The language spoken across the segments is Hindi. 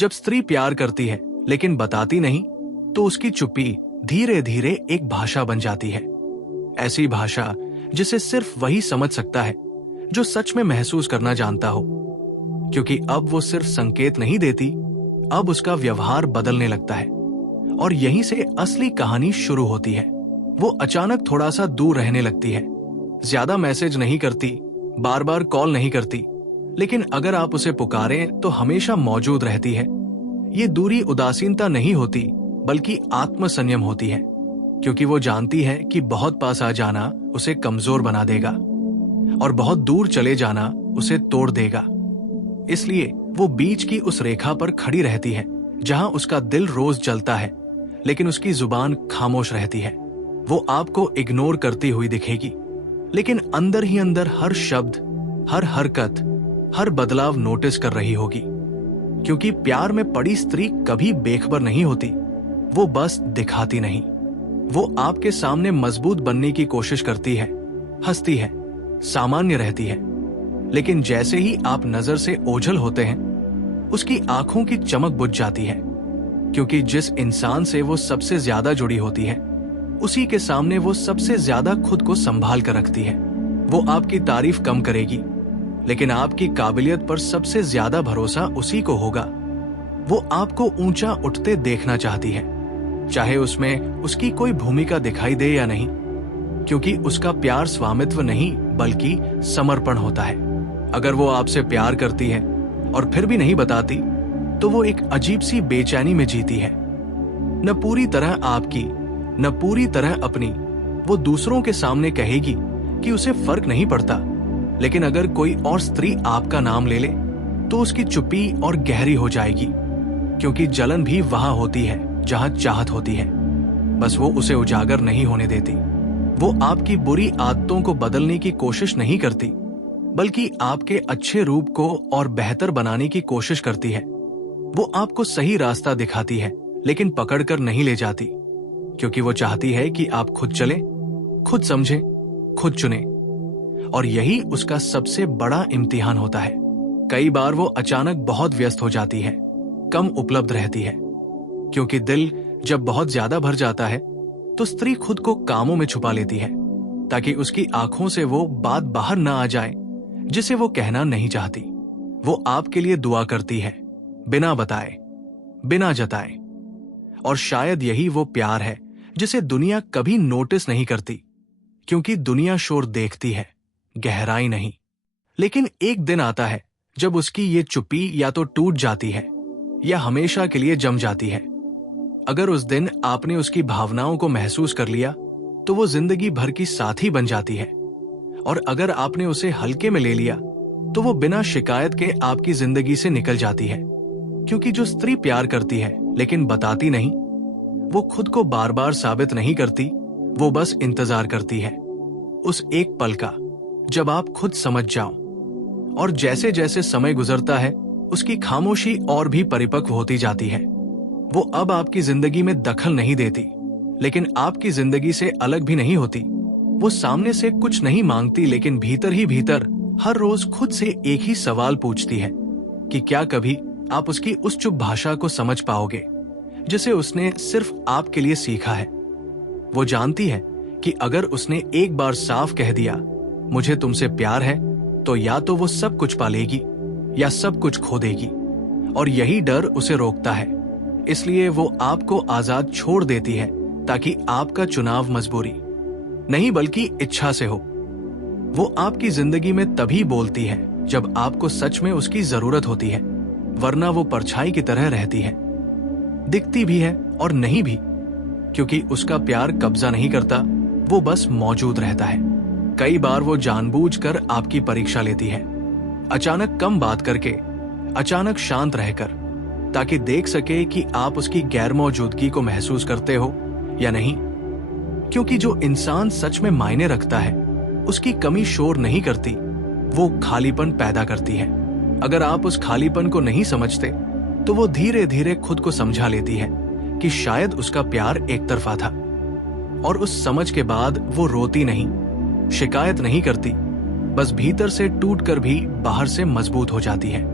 जब स्त्री प्यार करती है लेकिन बताती नहीं, तो उसकी चुप्पी धीरे धीरे एक भाषा बन जाती है। ऐसी भाषा जिसे सिर्फ वही समझ सकता है जो सच में महसूस करना जानता हो, क्योंकि अब वो सिर्फ संकेत नहीं देती, अब उसका व्यवहार बदलने लगता है। और यहीं से असली कहानी शुरू होती है। वो अचानक थोड़ा सा दूर रहने लगती है, ज्यादा मैसेज नहीं करती, बार बार कॉल नहीं करती, लेकिन अगर आप उसे पुकारें तो हमेशा मौजूद रहती है। ये दूरी उदासीनता नहीं होती, बल्कि आत्मसंयम होती है, क्योंकि वो जानती है कि बहुत पास आ जाना उसे कमजोर बना देगा और बहुत दूर चले जाना उसे तोड़ देगा। इसलिए वो बीच की उस रेखा पर खड़ी रहती है जहां उसका दिल रोज जलता है, लेकिन उसकी जुबान खामोश रहती है। वो आपको इग्नोर करती हुई दिखेगी, लेकिन अंदर ही अंदर हर शब्द, हर हरकत, हर बदलाव नोटिस कर रही होगी। क्योंकि प्यार में पड़ी स्त्री कभी बेखबर नहीं होती, वो बस दिखाती नहीं। वो आपके सामने मजबूत बनने की कोशिश करती है, हंसती है, सामान्य रहती है, लेकिन जैसे ही आप नजर से ओझल होते हैं, उसकी आंखों की चमक बुझ जाती है। क्योंकि जिस इंसान से वो सबसे ज्यादा जुड़ी होती है, उसी के सामने वो सबसे ज्यादा खुद को संभाल कर रखती है। वो आपकी तारीफ कम करेगी, लेकिन आपकी काबिलियत पर सबसे ज्यादा भरोसा उसी को होगा। वो आपको ऊंचा उठते देखना चाहती है, चाहे उसमें उसकी कोई भूमिका दिखाई दे या नहीं, क्योंकि उसका प्यार स्वामित्व नहीं बल्कि समर्पण होता है। अगर वो आपसे प्यार करती है और फिर भी नहीं बताती, तो वो एक अजीब सी बेचैनी में जीती है। न पूरी तरह आपकी, न पूरी तरह अपनी। वो दूसरों के सामने कहेगी कि उसे फर्क नहीं पड़ता, लेकिन अगर कोई और स्त्री आपका नाम ले ले, तो उसकी चुप्पी और गहरी हो जाएगी, क्योंकि जलन भी वहां होती है जहां चाहत होती है। बस वो उसे उजागर नहीं होने देती। वो आपकी बुरी आदतों को बदलने की कोशिश नहीं करती, बल्कि आपके अच्छे रूप को और बेहतर बनाने की कोशिश करती है। वो आपको सही रास्ता दिखाती है, लेकिन पकड़कर नहीं ले जाती, क्योंकि वो चाहती है कि आप खुद चले, खुद समझें, खुद चुने। और यही उसका सबसे बड़ा इम्तिहान होता है। कई बार वो अचानक बहुत व्यस्त हो जाती है, कम उपलब्ध रहती है, क्योंकि दिल जब बहुत ज्यादा भर जाता है, तो स्त्री खुद को कामों में छुपा लेती है, ताकि उसकी आंखों से वो बात बाहर ना आ जाए जिसे वो कहना नहीं चाहती। वो आपके लिए दुआ करती है, बिना बताए, बिना जताए। और शायद यही वो प्यार है जिसे दुनिया कभी नोटिस नहीं करती, क्योंकि दुनिया शोर देखती है, गहराई नहीं। लेकिन एक दिन आता है जब उसकी ये चुप्पी या तो टूट जाती है या हमेशा के लिए जम जाती है। अगर उस दिन आपने उसकी भावनाओं को महसूस कर लिया, तो वो जिंदगी भर की साथी बन जाती है। और अगर आपने उसे हल्के में ले लिया, तो वो बिना शिकायत के आपकी जिंदगी से निकल जाती है। क्योंकि जो स्त्री प्यार करती है लेकिन बताती नहीं, वो खुद को बार बार साबित नहीं करती, वो बस इंतजार करती है उस एक पल का जब आप खुद समझ जाओ। और जैसे जैसे समय गुजरता है, उसकी खामोशी और भी परिपक्व होती जाती है। वो अब आपकी जिंदगी में दखल नहीं देती, लेकिन आपकी जिंदगी से अलग भी नहीं होती। वो सामने से कुछ नहीं मांगती, लेकिन भीतर ही भीतर हर रोज खुद से एक ही सवाल पूछती है कि क्या कभी आप उसकी उस चुप भाषा को समझ पाओगे जिसे उसने सिर्फ आपके लिए सीखा है। वो जानती है कि अगर उसने एक बार साफ कह दिया, मुझे तुमसे प्यार है, तो या तो वो सब कुछ पालेगी या सब कुछ खो देगी। और यही डर उसे रोकता है, इसलिए वो आपको आजाद छोड़ देती है, ताकि आपका चुनाव मजबूरी नहीं बल्कि इच्छा से हो। वो आपकी जिंदगी में तभी बोलती है जब आपको सच में उसकी जरूरत होती है, वरना वो परछाई की तरह रहती है, दिखती भी है और नहीं भी, क्योंकि उसका प्यार कब्जा नहीं करता, वो बस मौजूद रहता है। कई बार वो जानबूझकर आपकी परीक्षा लेती है, अचानक कम बात करके, अचानक शांत रहकर, ताकि देख सके कि आप उसकी गैर मौजूदगी को महसूस करते हो या नहीं। क्योंकि जो इंसान सच में मायने रखता है, उसकी कमी शोर नहीं करती, वो खालीपन पैदा करती है। अगर आप उस खालीपन को नहीं समझते, तो वो धीरे धीरे खुद को समझा लेती है कि शायद उसका प्यार एक तरफा था। और उस समझ के बाद वो रोती नहीं, शिकायत नहीं करती, बस भीतर से टूटकर भी बाहर से मजबूत हो जाती है।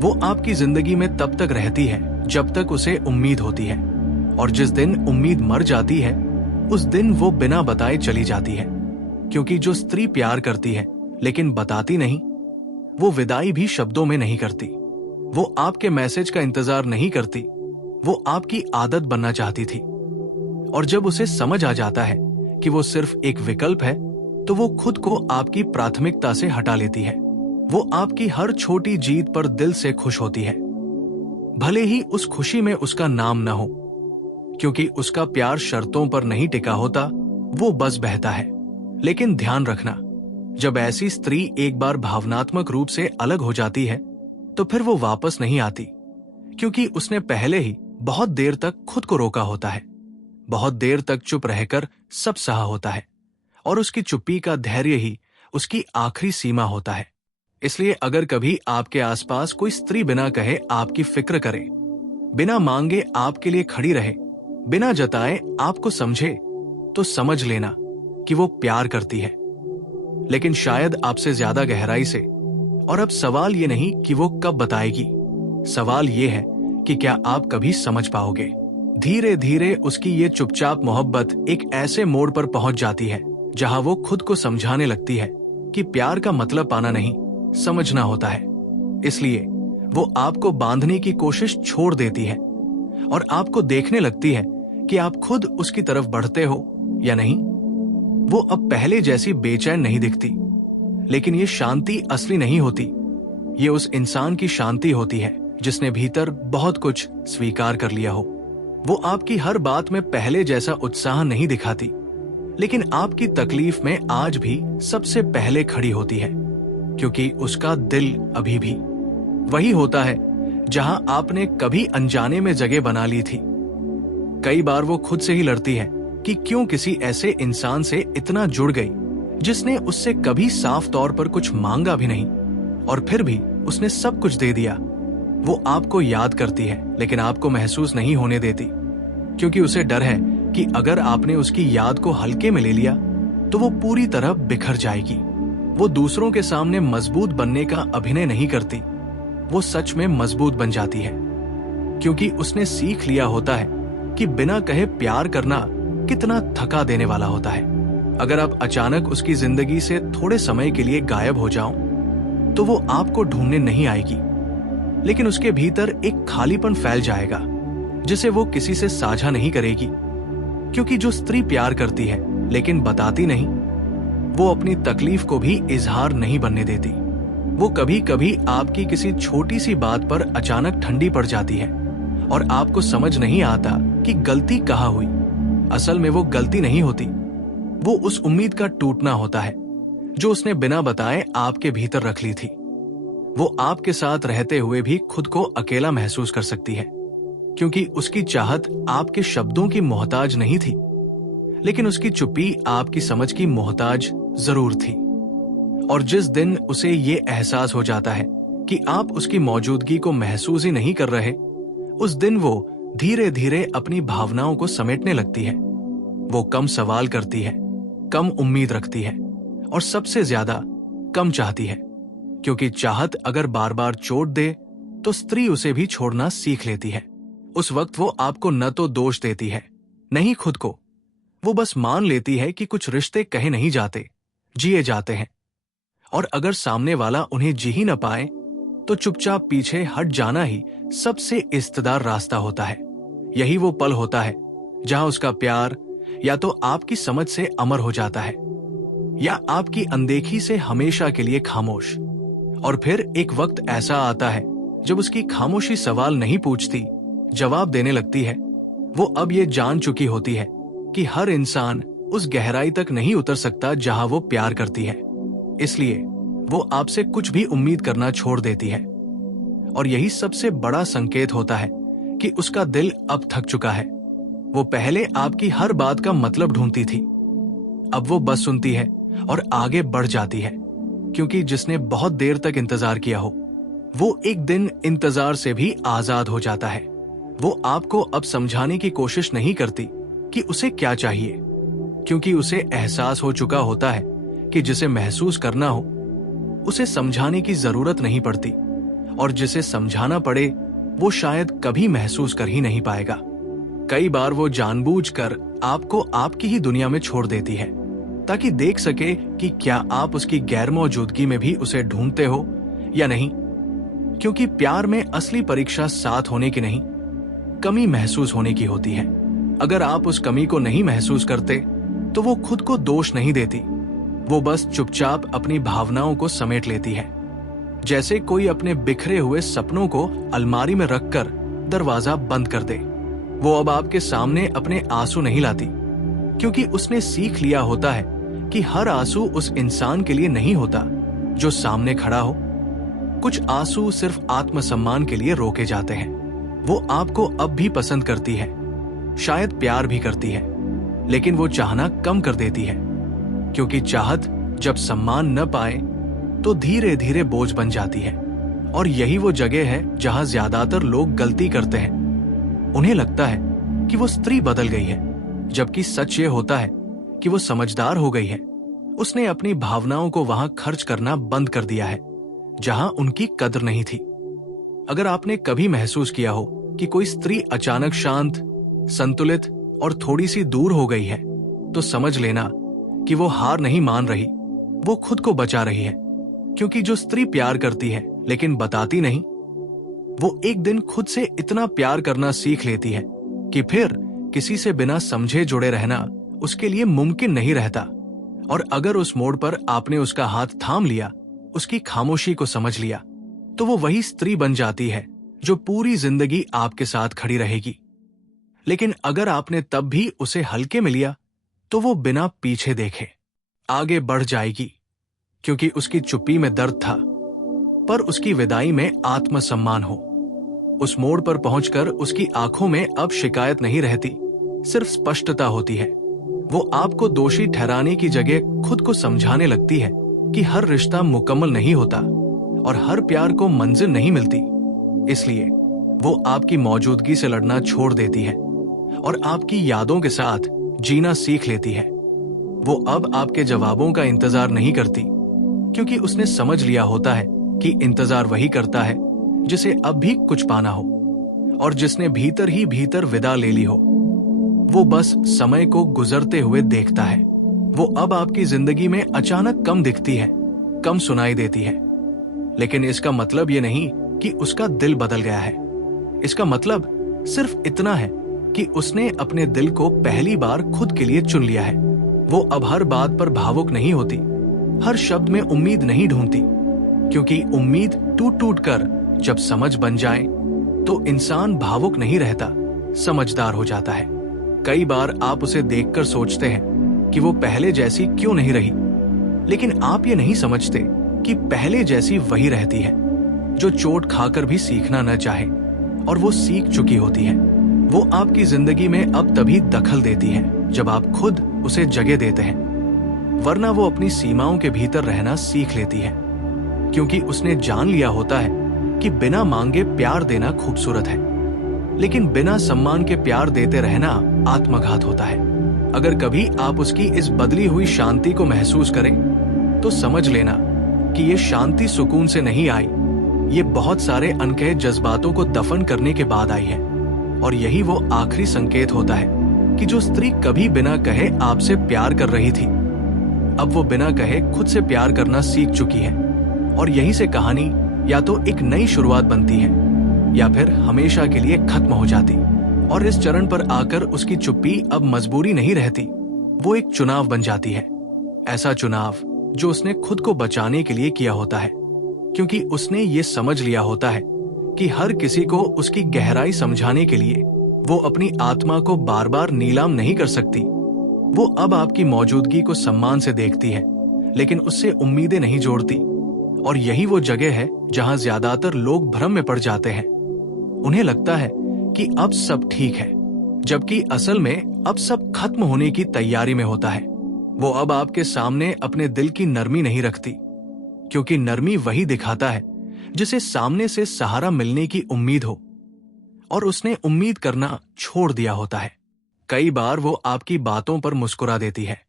वो आपकी जिंदगी में तब तक रहती है जब तक उसे उम्मीद होती है, और जिस दिन उम्मीद मर जाती है उस दिन वो बिना बताए चली जाती है। क्योंकि जो स्त्री प्यार करती है लेकिन बताती नहीं, वो विदाई भी शब्दों में नहीं करती, वो आपके मैसेज का इंतजार नहीं करती, वो आपकी आदत बनना चाहती थी। और जब उसे समझ आ जाता है कि वो सिर्फ एक विकल्प है, तो वो खुद को आपकी प्राथमिकता से हटा लेती है। वो आपकी हर छोटी जीत पर दिल से खुश होती है, भले ही उस खुशी में उसका नाम न हो, क्योंकि उसका प्यार शर्तों पर नहीं टिका होता, वो बस बहता है। लेकिन ध्यान रखना, जब ऐसी स्त्री एक बार भावनात्मक रूप से अलग हो जाती है तो फिर वो वापस नहीं आती, क्योंकि उसने पहले ही बहुत देर तक खुद को रोका होता है, बहुत देर तक चुप रहकर सब सहा होता है, और उसकी चुप्पी का धैर्य ही उसकी आखिरी सीमा होता है। इसलिए अगर कभी आपके आसपास कोई स्त्री बिना कहे आपकी फिक्र करे, बिना मांगे आपके लिए खड़ी रहे, बिना जताए आपको समझे, तो समझ लेना कि वो प्यार करती है, लेकिन शायद आपसे ज्यादा गहराई से। और अब सवाल ये नहीं कि वो कब बताएगी, सवाल ये है कि क्या आप कभी समझ पाओगे। धीरे धीरे उसकी ये चुपचाप मोहब्बत एक ऐसे मोड़ पर पहुंच जाती है जहां वो खुद को समझाने लगती है कि प्यार का मतलब पाना नहीं, समझना होता है। इसलिए वो आपको बांधने की कोशिश छोड़ देती है और आपको देखने लगती है कि आप खुद उसकी तरफ बढ़ते हो या नहीं। वो अब पहले जैसी बेचैन नहीं दिखती, लेकिन ये शांति असली नहीं होती। ये उस इंसान की शांति होती है जिसने भीतर बहुत कुछ स्वीकार कर लिया हो। वो आपकी हर बात में पहले जैसा उत्साह नहीं दिखाती, लेकिन आपकी तकलीफ में आज भी सबसे पहले खड़ी होती है, क्योंकि उसका दिल अभी भी वही होता है जहां आपने कभी अनजाने में जगह बना ली थी। कई बार वो खुद से ही लड़ती है कि क्यों किसी ऐसे इंसान से इतना जुड़ गई जिसने उससे कभी साफ तौर पर कुछ मांगा भी नहीं, और फिर भी उसने सब कुछ दे दिया। वो आपको याद करती है लेकिन आपको महसूस नहीं होने देती, क्योंकि उसे डर है कि अगर आपने उसकी याद को हल्के में ले लिया तो वो पूरी तरह बिखर जाएगी। वो दूसरों के सामने मजबूत बनने का अभिनय नहीं करती, वो सच में मजबूत बन जाती है, क्योंकि उसने सीख लिया होता है कि बिना कहे प्यार करना कितना थका देने वाला होता है। अगर आप अचानक उसकी जिंदगी से थोड़े समय के लिए गायब हो जाओ तो वो आपको ढूंढने नहीं आएगी, लेकिन उसके भीतर एक खालीपन फैल जाएगा जिसे वो किसी से साझा नहीं करेगी। क्योंकि जो स्त्री प्यार करती है लेकिन बताती नहीं, वो अपनी तकलीफ को भी इजहार नहीं बनने देती। वो कभी कभी आपकी किसी छोटी सी बात पर अचानक ठंडी पड़ जाती है और आपको समझ नहीं आता कि गलती कहाँ हुई। असल में वो गलती नहीं होती, वो उस उम्मीद का टूटना होता है जो उसने बिना बताए आपके भीतर रख ली थी। वो आपके साथ रहते हुए भी खुद को अकेला महसूस कर सकती है, क्योंकि उसकी चाहत आपके शब्दों की मोहताज नहीं थी, लेकिन उसकी चुप्पी आपकी समझ की मोहताज जरूर थी। और जिस दिन उसे ये एहसास हो जाता है कि आप उसकी मौजूदगी को महसूस ही नहीं कर रहे, उस दिन वो धीरे धीरे अपनी भावनाओं को समेटने लगती है। वो कम सवाल करती है, कम उम्मीद रखती है, और सबसे ज्यादा कम चाहती है, क्योंकि चाहत अगर बार बार चोट दे तो स्त्री उसे भी छोड़ना सीख लेती है। उस वक्त वो आपको न तो दोष देती है, नहीं खुद को। वो बस मान लेती है कि कुछ रिश्ते कहे नहीं जाते, जिए जाते हैं, और अगर सामने वाला उन्हें जी ही न पाए तो चुपचाप पीछे हट जाना ही सबसे इज्जतदार रास्ता होता है। यही वो पल होता है जहां उसका प्यार या तो आपकी समझ से अमर हो जाता है या आपकी अनदेखी से हमेशा के लिए खामोश। और फिर एक वक्त ऐसा आता है जब उसकी खामोशी सवाल नहीं पूछती, जवाब देने लगती है। वो अब ये जान चुकी होती है कि हर इंसान उस गहराई तक नहीं उतर सकता जहां वो प्यार करती है, इसलिए वो आपसे कुछ भी उम्मीद करना छोड़ देती है। और यही सबसे बड़ा संकेत होता है कि उसका दिल अब थक चुका है। वो पहले आपकी हर बात का मतलब ढूंढती थी, अब वो बस सुनती है और आगे बढ़ जाती है, क्योंकि जिसने बहुत देर तक इंतजार किया हो वो एक दिन इंतजार से भी आजाद हो जाता है। वो आपको अब समझाने की कोशिश नहीं करती कि उसे क्या चाहिए, क्योंकि उसे एहसास हो चुका होता है कि जिसे महसूस करना हो उसे समझाने की जरूरत नहीं पड़ती, और जिसे समझाना पड़े वो शायद कभी महसूस कर ही नहीं पाएगा। कई बार वो जानबूझकर आपको आपकी ही दुनिया में छोड़ देती है ताकि देख सके कि क्या आप उसकी गैर मौजूदगी में भी उसे ढूंढते हो या नहीं। क्योंकि प्यार में असली परीक्षा साथ होने की नहीं, कमी महसूस होने की होती है। अगर आप उस कमी को नहीं महसूस करते तो वो खुद को दोष नहीं देती, वो बस चुपचाप अपनी भावनाओं को समेट लेती है। जैसे कोई अपने बिखरे हुए सपनों को अलमारी में रखकर दरवाजा बंद कर दे। वो अब आपके सामने अपने आंसू नहीं लाती, क्योंकि उसने सीख लिया होता है कि हर आंसू उस इंसान के लिए नहीं होता जो सामने खड़ा हो। कुछ आंसू सिर्फ आत्मसम्मान के लिए रोके जाते हैं। वो आपको अब भी पसंद करती है, शायद प्यार भी करती है, लेकिन वो चाहना कम कर देती है, क्योंकि चाहत जब सम्मान न पाए तो धीरे धीरे बोझ बन जाती है। और यही वो जगह है जहां ज्यादातर लोग गलती करते हैं। उन्हें लगता है कि वो स्त्री बदल गई है, जबकि सच ये होता है कि वो समझदार हो गई है। उसने अपनी भावनाओं को वहां खर्च करना बंद कर दिया है जहां उनकी कदर नहीं थी। अगर आपने कभी महसूस किया हो कि कोई स्त्री अचानक शांत, संतुलित और थोड़ी सी दूर हो गई है, तो समझ लेना कि वो हार नहीं मान रही, वो खुद को बचा रही है। क्योंकि जो स्त्री प्यार करती है लेकिन बताती नहीं, वो एक दिन खुद से इतना प्यार करना सीख लेती है कि फिर किसी से बिना समझे जुड़े रहना उसके लिए मुमकिन नहीं रहता। और अगर उस मोड़ पर आपने उसका हाथ थाम लिया, उसकी खामोशी को समझ लिया, तो वो वही स्त्री बन जाती है जो पूरी जिंदगी आपके साथ खड़ी रहेगी। लेकिन अगर आपने तब भी उसे हल्के में लिया, तो वो बिना पीछे देखे आगे बढ़ जाएगी, क्योंकि उसकी चुप्पी में दर्द था, पर उसकी विदाई में आत्मसम्मान हो। उस मोड़ पर पहुंचकर उसकी आंखों में अब शिकायत नहीं रहती, सिर्फ स्पष्टता होती है। वो आपको दोषी ठहराने की जगह खुद को समझाने लगती है कि हर रिश्ता मुकम्मल नहीं होता और हर प्यार को मंजिल नहीं मिलती। इसलिए वो आपकी मौजूदगी से लड़ना छोड़ देती है और आपकी यादों के साथ जीना सीख लेती है। वो अब आपके जवाबों का इंतजार नहीं करती, क्योंकि उसने समझ लिया होता है कि इंतजार वही करता है जिसे अब भी कुछ पाना हो, और जिसने भीतर ही भीतर विदा ले ली हो। वो बस समय को गुजरते हुए देखता है। वो अब आपकी जिंदगी में अचानक कम दिखती है, कम सुनाई देती है। लेकिन इसका मतलब ये नहीं कि उसका दिल बदल गया है। इसका मतलब सिर्फ इतना है कि उसने अपने दिल को पहली बार खुद के लिए चुन लिया है। वो अब हर बात पर भावुक नहीं होती, हर शब्द में उम्मीद नहीं ढूंढती, क्योंकि उम्मीद टूट टूट कर जब समझ बन जाए तो इंसान भावुक नहीं रहता, समझदार हो जाता है। कई बार आप उसे देखकर सोचते हैं कि वो पहले जैसी क्यों नहीं रही, लेकिन आप ये नहीं समझते कि पहले जैसी वही रहती है जो चोट खाकर भी सीखना न चाहे, और वो सीख चुकी होती है। वो आपकी जिंदगी में अब तभी दखल देती है जब आप खुद उसे जगह देते हैं, वरना वो अपनी सीमाओं के भीतर रहना सीख लेती है, क्योंकि उसने जान लिया होता है कि बिना मांगे प्यार देना खूबसूरत है, लेकिन बिना सम्मान के प्यार देते रहना आत्मघात होता है। अगर कभी आप उसकी इस बदली हुई शांति को महसूस करें, तो समझ लेना कि ये शांति सुकून से नहीं आई, ये बहुत सारे अनकहे जज्बातों को दफन करने के बाद आई है। और यही वो आखिरी संकेत होता है कि जो स्त्री कभी बिना कहे आपसे प्यार कर रही थी, अब वो बिना कहे खुद से प्यार करना सीख चुकी है। और यहीं से कहानी या तो एक नई शुरुआत बनती है या फिर हमेशा के लिए खत्म हो जाती। और इस चरण पर आकर उसकी चुप्पी अब मजबूरी नहीं रहती, वो एक चुनाव बन जाती है। ऐसा चुनाव जो उसने खुद को बचाने के लिए किया होता है, क्योंकि उसने ये समझ लिया होता है कि हर किसी को उसकी गहराई समझाने के लिए वो अपनी आत्मा को बार बार नीलाम नहीं कर सकती। वो अब आपकी मौजूदगी को सम्मान से देखती है, लेकिन उससे उम्मीदें नहीं जोड़ती। और यही वो जगह है जहां ज्यादातर लोग भ्रम में पड़ जाते हैं। उन्हें लगता है कि अब सब ठीक है, जबकि असल में अब सब खत्म होने की तैयारी में होता है। वो अब आपके सामने अपने दिल की नरमी नहीं रखती, क्योंकि नरमी वही दिखाता है जिसे सामने से सहारा मिलने की उम्मीद हो, और उसने उम्मीद करना छोड़ दिया होता है। कई बार वो आपकी बातों पर मुस्कुरा देती है,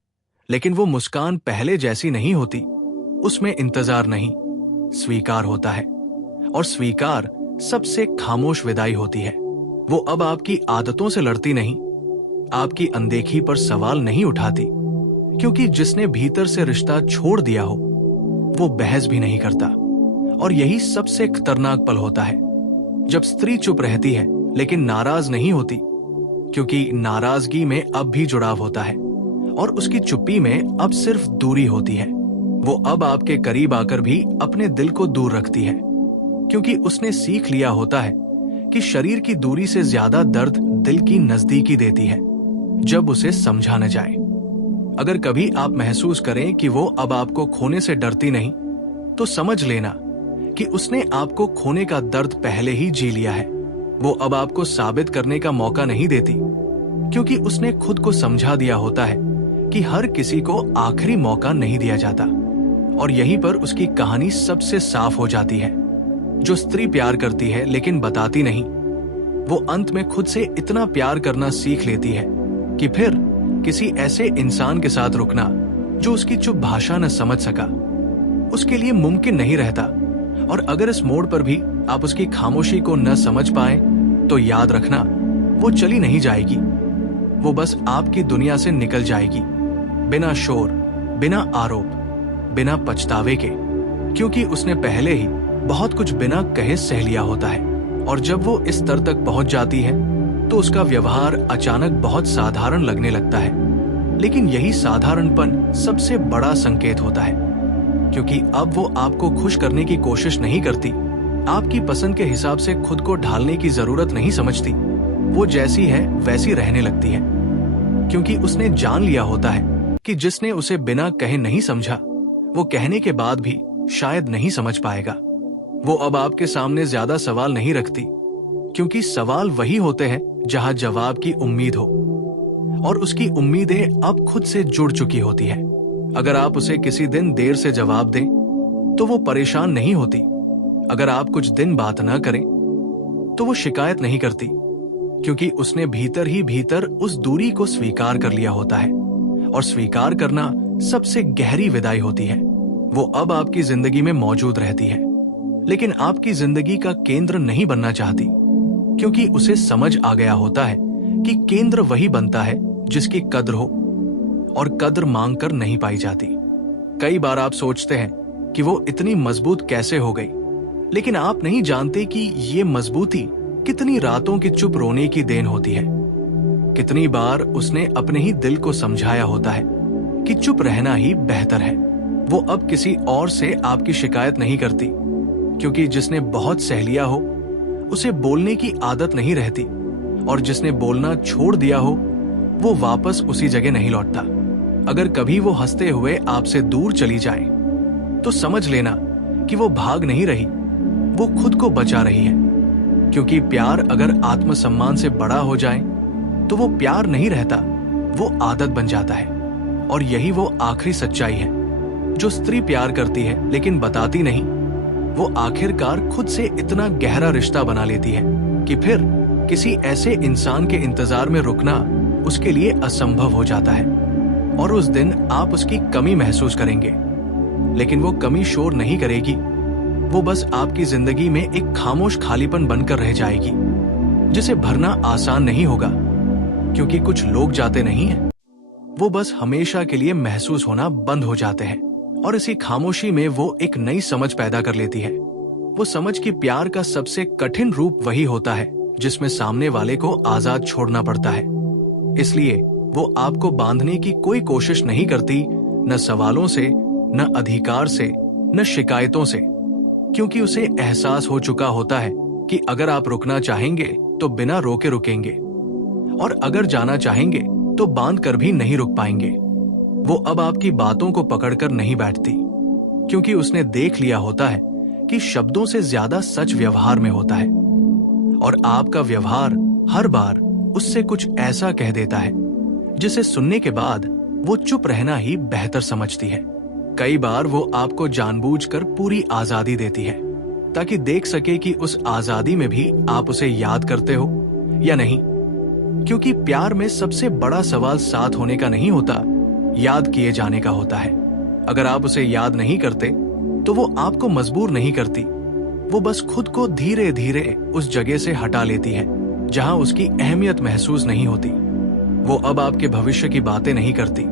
लेकिन वो मुस्कान पहले जैसी नहीं होती। उसमें इंतजार नहीं, स्वीकार होता है। और स्वीकार सबसे खामोश विदाई होती है। वो अब आपकी आदतों से लड़ती नहीं, आपकी अनदेखी पर सवाल नहीं उठाती, क्योंकि जिसने भीतर से रिश्ता छोड़ दिया हो वो बहस भी नहीं करता। और यही सबसे खतरनाक पल होता है, जब स्त्री चुप रहती है लेकिन नाराज नहीं होती, क्योंकि नाराजगी में अब भी जुड़ाव होता है और उसकी चुप्पी में अब सिर्फ दूरी होती है। वो अब आपके करीब आकर भी अपने दिल को दूर रखती है, क्योंकि उसने सीख लिया होता है कि शरीर की दूरी से ज्यादा दर्द दिल की नजदीकी देती है, जब उसे समझा न जाए। अगर कभी आप महसूस करें कि वो अब आपको खोने से डरती नहीं, तो समझ लेना कि उसने आपको खोने का दर्द पहले ही जी लिया है। वो अब आपको साबित करने का मौका नहीं देती, क्योंकि उसने खुद को समझा दिया होता है कि हर किसी को आखिरी मौका नहीं दिया जाता। और यहीं पर उसकी कहानी सबसे साफ हो जाती है। जो स्त्री प्यार करती है लेकिन बताती नहीं, वो अंत में खुद से इतना प्यार करना सीख लेती है कि फिर किसी ऐसे इंसान के साथ रुकना जो उसकी चुप भाषा न समझ सका उसके लिए मुमकिन नहीं रहता। और अगर इस मोड़ पर भी आप उसकी खामोशी को न समझ पाए, तो याद रखना, वो चली नहीं जाएगी। वो बस आपकी दुनिया से निकल जाएगी, बिना शोर, बिना आरोप, बिना पछतावे के, क्योंकि उसने पहले ही बहुत कुछ बिना कहे सह लिया होता है। और जब वो इस स्तर तक पहुंच जाती है तो उसका व्यवहार अचानक बहुत साधारण लगने लगता है, लेकिन यही साधारणपन सबसे बड़ा संकेत होता है, क्योंकि अब वो आपको खुश करने की कोशिश नहीं करती, आपकी पसंद के हिसाब से खुद को ढालने की जरूरत नहीं समझती। वो जैसी है वैसी रहने लगती है, क्योंकि उसने जान लिया होता है कि जिसने उसे बिना कहे नहीं समझा, वो कहने के बाद भी शायद नहीं समझ पाएगा। वो अब आपके सामने ज्यादा सवाल नहीं रखती, क्योंकि सवाल वही होते हैं जहां जवाब की उम्मीद हो, और उसकी उम्मीदें अब खुद से जुड़ चुकी होती है। अगर आप उसे किसी दिन देर से जवाब दें तो वो परेशान नहीं होती। अगर आप कुछ दिन बात न करें तो वो शिकायत नहीं करती, क्योंकि उसने भीतर ही भीतर उस दूरी को स्वीकार कर लिया होता है। और स्वीकार करना सबसे गहरी विदाई होती है। वो अब आपकी जिंदगी में मौजूद रहती है, लेकिन आपकी जिंदगी का केंद्र नहीं बनना चाहती, क्योंकि उसे समझ आ गया होता है कि केंद्र वही बनता है जिसकी कद्र हो, और कद्र मांग कर नहीं पाई जाती। कई बार आप सोचते हैं कि वो इतनी मजबूत कैसे हो गई, लेकिन आप नहीं जानते कि ये मजबूती कितनी रातों की चुप रोने की देन होती है। कितनी बार उसने अपने ही दिल को समझाया होता है कि चुप रहना ही बेहतर है। वो अब किसी और से आपकी शिकायत नहीं करती, क्योंकि जिसने बहुत सह लिया हो उसे बोलने की आदत नहीं रहती, और जिसने बोलना छोड़ दिया हो वो वापस उसी जगह नहीं लौटता। अगर कभी वो हंसते हुए आपसे दूर चली जाए तो समझ लेना कि वो भाग नहीं रही, वो खुद को बचा रही है। क्योंकि प्यार अगर आत्मसम्मान से बड़ा हो जाए तो वो प्यार नहीं रहता, वो आदत बन जाता है। और यही वो आखिरी सच्चाई है। जो स्त्री प्यार करती है लेकिन बताती नहीं, वो आखिरकार खुद से इतना गहरा रिश्ता बना लेती है कि फिर किसी ऐसे इंसान के इंतजार में रुकना उसके लिए असंभव हो जाता है। और उस दिन आप उसकी कमी महसूस करेंगे, लेकिन वो कमी शोर नहीं करेगी, वो बस आपकी जिंदगी में एक खामोश खालीपन बनकर रह जाएगी, जिसे भरना आसान नहीं होगा, क्योंकि कुछ लोग जाते नहीं हैं, वो बस हमेशा के लिए महसूस होना बंद हो जाते हैं। और इसी खामोशी में वो एक नई समझ पैदा कर लेती है। वो समझ कि प्यार का सबसे कठिन रूप वही होता है जिसमें सामने वाले को आजाद छोड़ना पड़ता है। इसलिए वो आपको बांधने की कोई कोशिश नहीं करती, न सवालों से, न अधिकार से, न शिकायतों से, क्योंकि उसे एहसास हो चुका होता है कि अगर आप रुकना चाहेंगे तो बिना रोके रुकेंगे, और अगर जाना चाहेंगे तो बांध कर भी नहीं रुक पाएंगे। वो अब आपकी बातों को पकड़कर नहीं बैठती, क्योंकि उसने देख लिया होता है कि शब्दों से ज्यादा सच व्यवहार में होता है, और आपका व्यवहार हर बार उससे कुछ ऐसा कह देता है जिसे सुनने के बाद वो चुप रहना ही बेहतर समझती है। कई बार वो आपको जानबूझकर पूरी आजादी देती है, ताकि देख सके कि उस आजादी में भी आप उसे याद करते हो या नहीं। क्योंकि प्यार में सबसे बड़ा सवाल साथ होने का नहीं होता, याद किए जाने का होता है। अगर आप उसे याद नहीं करते तो वो आपको मजबूर नहीं करती, वो बस खुद को धीरे धीरे उस जगह से हटा लेती है जहां उसकी अहमियत महसूस नहीं होती। वो अब आपके भविष्य की बातें नहीं करती,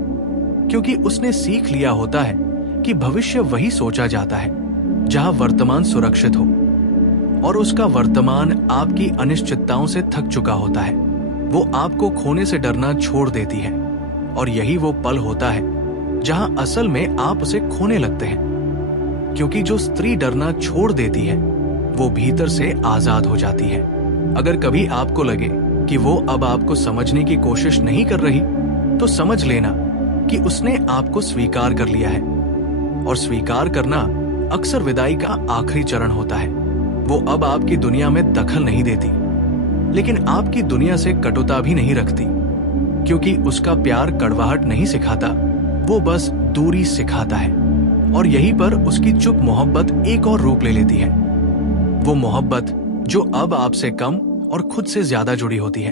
क्योंकि उसने सीख लिया होता है कि भविष्य वही सोचा जाता है जहां वर्तमान सुरक्षित हो, और उसका वर्तमान आपकी अनिश्चितताओं से थक चुका होता है। वो आपको खोने से डरना छोड़ देती है, और यही वो पल होता है जहां असल में आप उसे खोने लगते हैं, क्योंकि जो स्त्री डरना छोड़ देती है वो भीतर से आजाद हो जाती है। अगर कभी आपको लगे कि वो अब आपको समझने की कोशिश नहीं कर रही, तो समझ लेना कि उसने आपको स्वीकार कर लिया है, और स्वीकार करना अक्सर विदाई का आखिरी चरण होता है। वो अब आपकी दुनिया में दखल नहीं देती, लेकिन आपकी दुनिया से कटुता भी नहीं रखती, क्योंकि उसका प्यार कड़वाहट नहीं सिखाता, वो बस दूरी सिखाता है। और यहीं पर उसकी चुप मोहब्बत एक और रूप ले लेती है, वो मोहब्बत जो अब आपसे कम और खुद से ज्यादा जुड़ी होती है।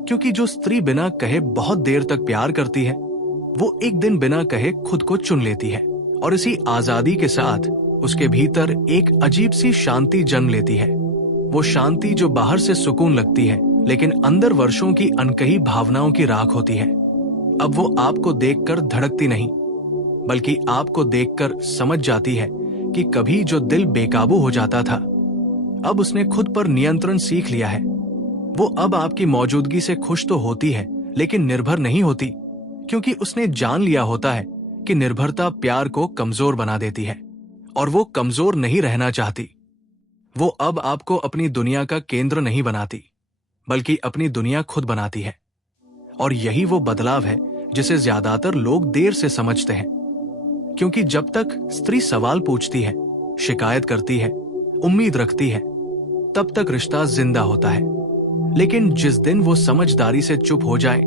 क्योंकि जो स्त्री बिना कहे बहुत देर तक प्यार करती है, वो एक दिन बिना कहे खुद को चुन लेती है, और इसी आजादी के साथ उसके भीतर एक अजीब सी शांति जन्म लेती है। वो शांति जो बाहर से सुकून लगती है, लेकिन अंदर वर्षों की अनकही भावनाओं की राख होती है। अब वो आपको देखकर धड़कती नहीं, बल्कि आपको देखकर समझ जाती है कि कभी जो दिल बेकाबू हो जाता था, अब उसने खुद पर नियंत्रण सीख लिया है। वो अब आपकी मौजूदगी से खुश तो होती है, लेकिन निर्भर नहीं होती, क्योंकि उसने जान लिया होता है कि निर्भरता प्यार को कमजोर बना देती है, और वो कमजोर नहीं रहना चाहती। वो अब आपको अपनी दुनिया का केंद्र नहीं बनाती, बल्कि अपनी दुनिया खुद बनाती है। और यही वो बदलाव है जिसे ज्यादातर लोग देर से समझते हैं, क्योंकि जब तक स्त्री सवाल पूछती है, शिकायत करती है, उम्मीद रखती है, तब तक रिश्ता जिंदा होता है। लेकिन जिस दिन वो समझदारी से चुप हो जाए,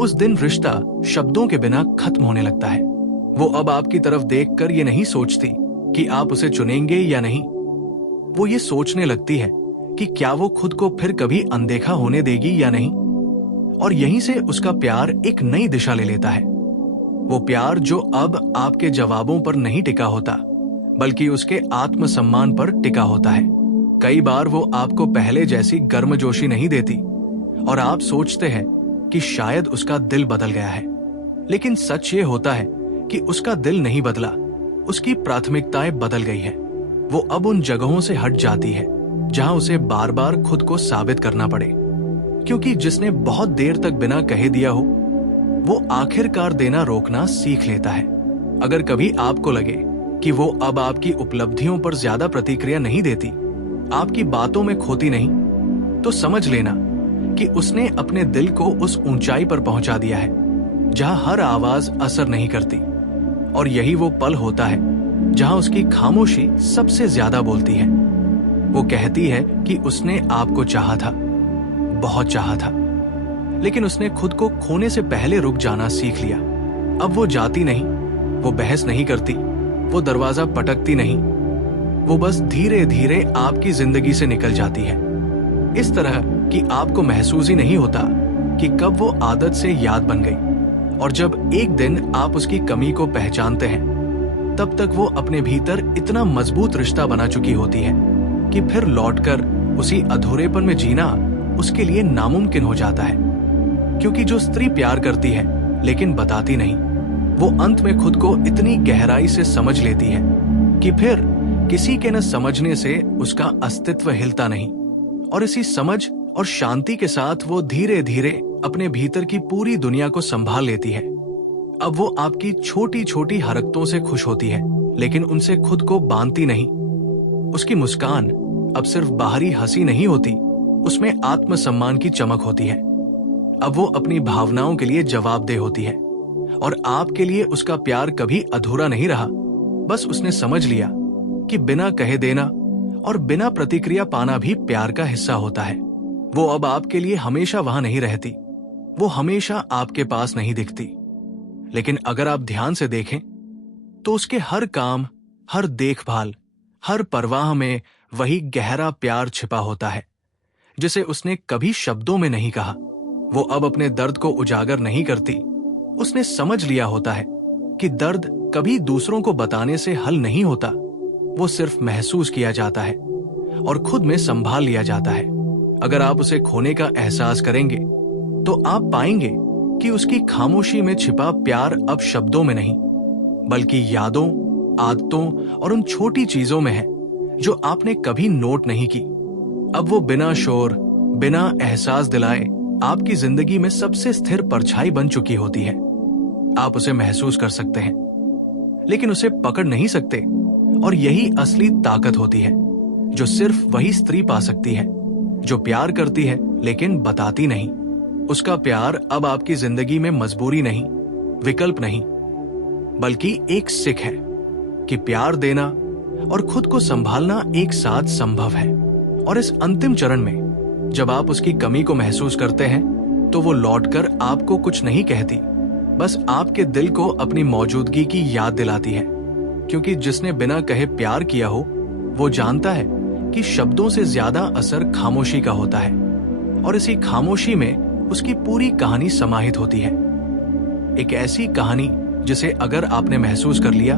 उस दिन रिश्ता शब्दों के बिना खत्म होने लगता है। वो अब आपकी तरफ देखकर ये नहीं सोचती कि आप उसे चुनेंगे या नहीं, वो ये सोचने लगती है कि क्या वो खुद को फिर कभी अनदेखा होने देगी या नहीं। और यहीं से उसका प्यार एक नई दिशा ले लेता है। वो प्यार जो अब आपके जवाबों पर नहीं टिका होता, बल्कि उसके आत्मसम्मान पर टिका होता है। कई बार वो आपको पहले जैसी गर्मजोशी नहीं देती, और आप सोचते हैं कि शायद उसका दिल बदल गया है। लेकिन सच ये होता है कि उसका दिल नहीं बदला, उसकी प्राथमिकताएं बदल गई है। वो अब उन जगहों से हट जाती है जहां उसे बार बार खुद को साबित करना पड़े, क्योंकि जिसने बहुत देर तक बिना कहे दिया हो, वो आखिरकार देना रोकना सीख लेता है। अगर कभी आपको लगे कि वो अब आपकी उपलब्धियों पर ज्यादा प्रतिक्रिया नहीं देती, आपकी बातों में खोती नहीं, तो समझ लेना कि उसने अपने दिल को उस ऊंचाई पर पहुंचा दिया है जहां हर आवाज असर नहीं करती। और यही वो पल होता है जहां उसकी खामोशी सबसे ज्यादा बोलती है। वो कहती है कि उसने आपको चाहा था, बहुत चाहा था, लेकिन उसने खुद को खोने से पहले रुक जाना सीख लिया। अब वो जाती नहीं, वो बहस नहीं करती, वो दरवाजा पटकती नहीं, वो बस धीरे धीरे आपकी जिंदगी से निकल जाती है। इस तरह कि आपको महसूस ही नहीं होता कि कब वो आदत से याद बन गई। और जब एक दिन आप उसकी कमी को पहचानते हैं, तब तक वो अपने भीतर इतना मजबूत रिश्ता बना चुकी होती है कि फिर लौटकर उसी अधूरेपन में जीना उसके लिए नामुमकिन हो जाता है। क्योंकि जो स्त्री प्यार करती है लेकिन बताती नहीं, वो अंत में खुद को इतनी गहराई से समझ लेती है कि फिर किसी के न समझने से उसका अस्तित्व हिलता नहीं। और इसी समझ और शांति के साथ वो धीरे धीरे अपने भीतर की पूरी दुनिया को संभाल लेती है। अब वो आपकी छोटी छोटी हरकतों से खुश होती है, लेकिन उनसे खुद को बांधती नहीं। उसकी मुस्कान अब सिर्फ बाहरी हंसी नहीं होती, उसमें आत्मसम्मान की चमक होती है। अब वो अपनी भावनाओं के लिए जवाबदेह होती है, और आपके लिए उसका प्यार कभी अधूरा नहीं रहा। बस उसने समझ लिया कि बिना कहे देना और बिना प्रतिक्रिया पाना भी प्यार का हिस्सा होता है। वो अब आपके लिए हमेशा वहां नहीं रहती, वो हमेशा आपके पास नहीं दिखती, लेकिन अगर आप ध्यान से देखें तो उसके हर काम, हर देखभाल, हर परवाह में वही गहरा प्यार छिपा होता है जिसे उसने कभी शब्दों में नहीं कहा। वो अब अपने दर्द को उजागर नहीं करती, उसने समझ लिया होता है कि दर्द कभी दूसरों को बताने से हल नहीं होता, वो सिर्फ महसूस किया जाता है और खुद में संभाल लिया जाता है। अगर आप उसे खोने का एहसास करेंगे तो आप पाएंगे कि उसकी खामोशी में छिपा प्यार अब शब्दों में नहीं, बल्कि यादों, आदतों और उन छोटी चीजों में है जो आपने कभी नोट नहीं की। अब वो बिना शोर, बिना एहसास दिलाए आपकी जिंदगी में सबसे स्थिर परछाई बन चुकी होती है। आप उसे महसूस कर सकते हैं, लेकिन उसे पकड़ नहीं सकते, और यही असली ताकत होती है जो सिर्फ वही स्त्री पा सकती है जो प्यार करती है लेकिन बताती नहीं। उसका प्यार अब आपकी जिंदगी में मजबूरी नहीं, विकल्प नहीं, बल्कि एक सिख है कि प्यार देना और खुद को संभालना एक साथ संभव है। और इस अंतिम चरण में जब आप उसकी कमी को महसूस करते हैं तो वो लौटकर आपको कुछ नहीं कहती, बस आपके दिल को अपनी मौजूदगी की याद दिलाती है। क्योंकि जिसने बिना कहे प्यार किया हो वो जानता है कि शब्दों से ज्यादा असर खामोशी का होता है, और इसी खामोशी में उसकी पूरी कहानी समाहित होती है। एक ऐसी कहानी जिसे अगर आपने महसूस कर लिया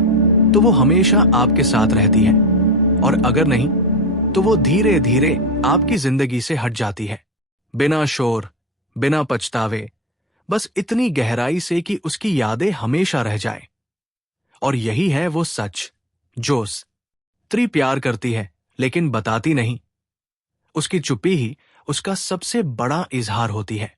तो वो हमेशा आपके साथ रहती है, और अगर नहीं तो वो धीरे धीरे आपकी जिंदगी से हट जाती है, बिना शोर, बिना पछतावे, बस इतनी गहराई से कि उसकी यादें हमेशा रह जाए। और यही है वो सच जो स्त्री प्यार करती है लेकिन बताती नहीं। उसकी चुप्पी ही उसका सबसे बड़ा इजहार होती है।